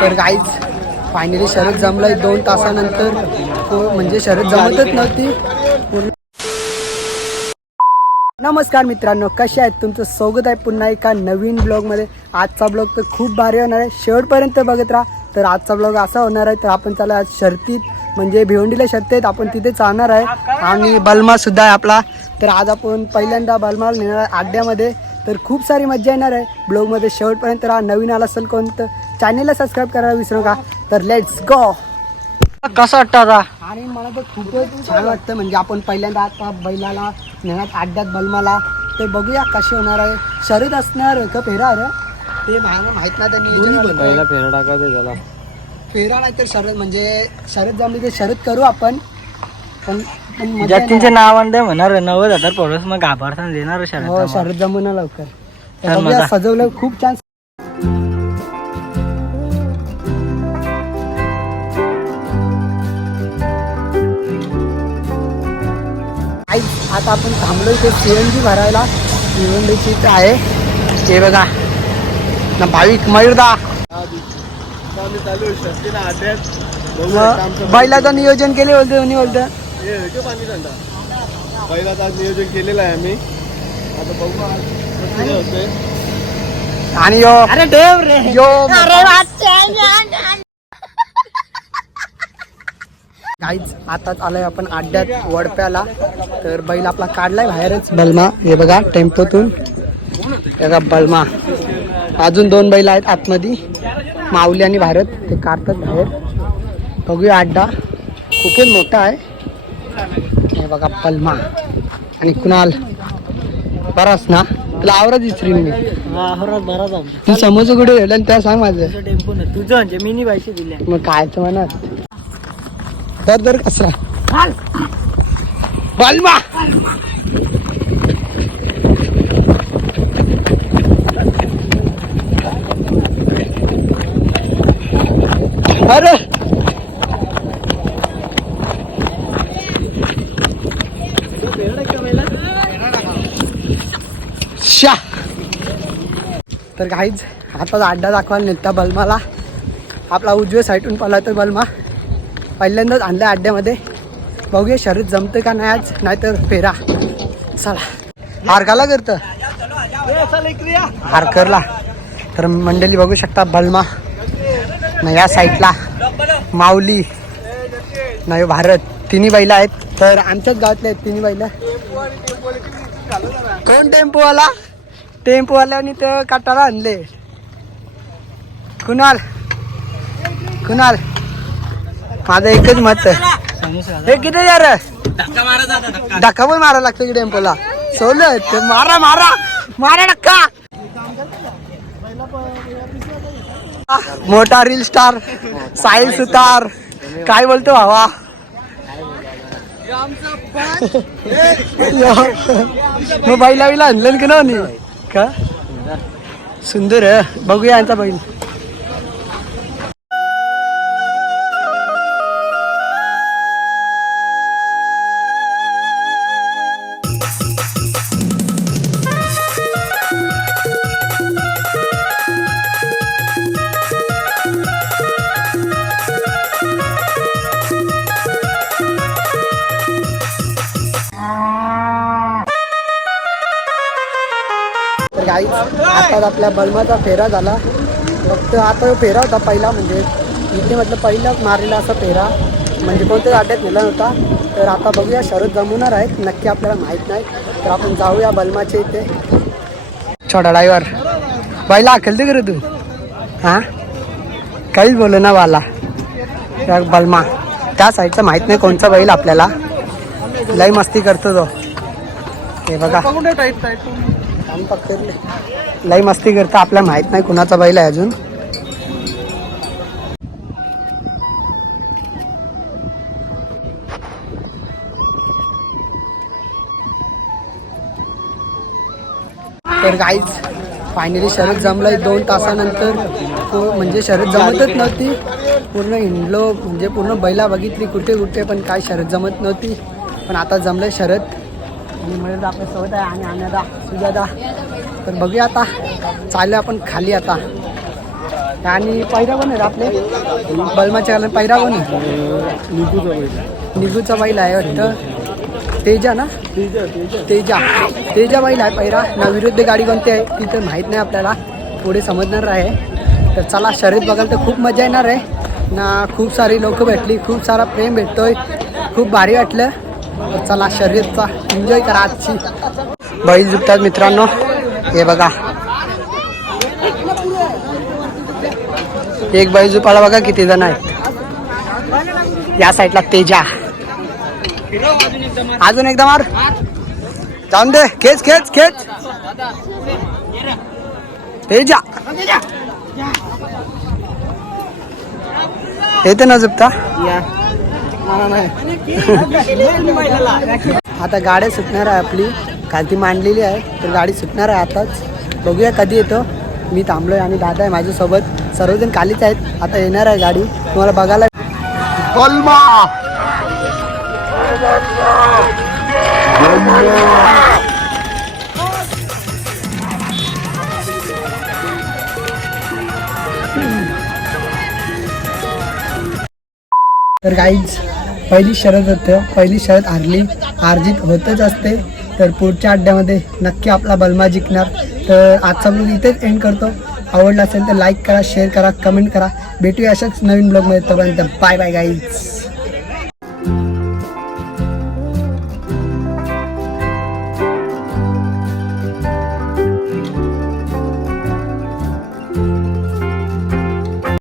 तर काहीच फायनली शरद जमलंय. दोन तासानंतर म्हणजे शरद जमतच नव्हती. नमस्कार मित्रांनो कसे आहेत तुमचं? स्वागत आहे पुन्हा एका नवीन ब्लॉगमध्ये आजचा ब्लॉग तर खूप भारी होणार आहे. शेवटपर्यंत बघत राहा. तर आजचा ब्लॉग असा होणार आहे तर आपण चला आज शर्तीत म्हणजे भिवंडीला शर्तीत आपण तिथे चालणार आहे. आणि बलमा सुद्धा आहे आपला. तर आज आपण पहिल्यांदा बलमाला नेणार आहे तर खूप सारी मजा येणार आहे. ब्लॉगमध्ये शेवटपर्यंत राहा. नवीन आला असेल कोण तर चॅनेलला सबस्क्राईब करायला विसरू नका. तर लेट्स गो कसं वाटतं आता? आणि मला तर खूपच छान वाटतं. म्हणजे आपण पहिल्यांदा आता बैलाला नेण्यात अड्ड्यात बलमाला ते बघूया कशी होणार आहे. शर्यत असणार का फेरा आहे रे? ते मला माहीत नाही त्यांनी पहिला फेरा टाकायचं झाला फेरा नाही तर शर्यत म्हणजे शर्यत जमली तर शर्यत करू आपण. पण येणार. नाव आणते म्हणणार नव्वद हजार पोरस मग घाबरताना देणार हो शर्यत शर्यत जमू ना लवकर. तर. सजवलं खूप छान आई आता आपण थांबलोय ते सीएनजी भरायला. भिवंडीची इथे आहे. ते बघा. ना भाविक मयूरदा बैलाचं नियोजन केले बोलते दोन्ही बोलतं पहिला आज नियोजन केलेलं आहे आम्ही. आता बघू आज कसं हे होतंय. आणि यो अरे देव रे. यो काहीच आताच आलोय आपण अड्ड्यात वडप्याला. तर बैल आपला काढलाय बाहेरच. बलमा हे बघा टेम्पोतून. हे बघा बलमा. अजून दोन बैल आहेत आतमध्ये. माऊली आणि भारत. ते काढतात बाहेर. बघूया अड्डा खूपच मोठा आहे. हे बघा बलमा आणि कुणाल? बराच ना? तुला आवरा दिसरी मी. तू समोर कुठे गेलं आणि त्या सांग माझं. टेम्पो ना तुझं म्हणजे मिनी पैसे दिले. मग काय तर म्हणत दर दर कचरा. बलमा अरे! शा तर काहीच आता अड्डा दाखवायला नेता बलमाला. आपला उजव्या साईडून पळला तर बलमा. पहिल्यांदाच आणल्या अड्ड्यामध्ये बघूया शरीर जमतं का नाही आज नाहीतर फेरा. चला. हारकाला करतं हारकरला. तर मंडळी बघू शकता बलमा. न या साईडला माऊली. नाही भारत. तिन्ही बैला आहेत. तर आमच्याच गावातले आहेत तिन्ही बाईला. कोण टेम्पोवाला? टेम्पोवाल्याने तर काटाला आणले. कुणाल? कुणाल? माझं एकच मत हे किती यार धक्का पण मारा लागतो की टेम्पोला. सोडलं ते मारा मारा. मारा धक्का. मोठा रील स्टार साहिल सुतार. काय बोलतो भावा? मग बैला बिला आणलं की ना का? सुंदर आहे. बघूया यांचा बैल तर गाईच आता आपल्या बलमाचा फेरा झाला. फक्त आता तो फेरा होता पहिला म्हणजे इथे म्हटलं पहिला मारलेला असा फेरा. म्हणजे कोणत्याच अड्ड्यात नेला नव्हता. तर आता बघूया शरद जमवणार आहेत. नक्की आपल्याला माहीत नाही. तर आपण जाऊया बलमाच्या इथे. छोटा ड्रायव्हर बैला खेळते का रे तू? हां? काहीच बोल ना वाला. बलमा. त्या साईडचं माहीत नाही कोणचा बैल आपल्याला. लई मस्ती करतो तो. हे बघा. काम पकडले लई मस्ती करता आपल्याला माहीत नाही कुणाचा बैल आहे अजून. तर काहीच फायनली शरद जमलंय. दोन तासानंतर म्हणजे शरद जमतच नव्हती. पूर्ण हिंडलो म्हणजे पूर्ण बैला बघितली कुठे कुठे पण काय शरद जमत नव्हती. पण आता जमलंय शरद. आणि मयूर आहे आणि आनंदा सुजादा तर बघूया आता चालू आपण खाली आता. आणि पैरा कोण आहेत आपले? बलमाच्या कारण पैरा कोण आहे निगूचा बैल निगूचा बैल आहे वाटतं. तेजा ना? तेजा. तेजा बैल आहे पैरा. ना विरुद्ध गाडी कोणती आहे ती तर माहीत नाही आपल्याला. पुढे समजणार आहे. तर चला शर्यत बघाल तर खूप मजा येणार आहे. ना खूप सारी लोकं भेटली खूप सारा प्रेम भेटतोय. खूप भारी वाटलं. चला शर्यतचा एन्जॉय करा आजची. बैल जुटतात मित्रांनो. हे बघा. एक बैल जुपाला बघा किती जण आहेत. या साईडला तेजा. अजून एकदा मार. जाऊन दे. खेच खेच खेच. तेजा. येते ना जुपता? आता गाड्या सुटणार आहे आपली. काल ती मांडलेली आहे. तर गाडी सुटणार आहे आताच. बघूया कधी येतो. मी थांबलोय आणि दादा आहे माझ्यासोबत. सर्वजण खालीच आहेत. आता येणार आहे गाडी. तुम्हाला बघायला तर गाईज पहिली शरद होतं. पहिली शरद हारली. हारजीत होतच असते. तर पुढच्या अड्ड्यामध्ये नक्की आपला बलमा जिंकणार. तर आजचा ब्लॉग इथेच एंड करतो. आवडला असेल तर लाईक करा शेअर करा कमेंट करा. भेटूया अशाच नवीन ब्लॉगमध्ये तोपर्यंत बाय बाय गाईज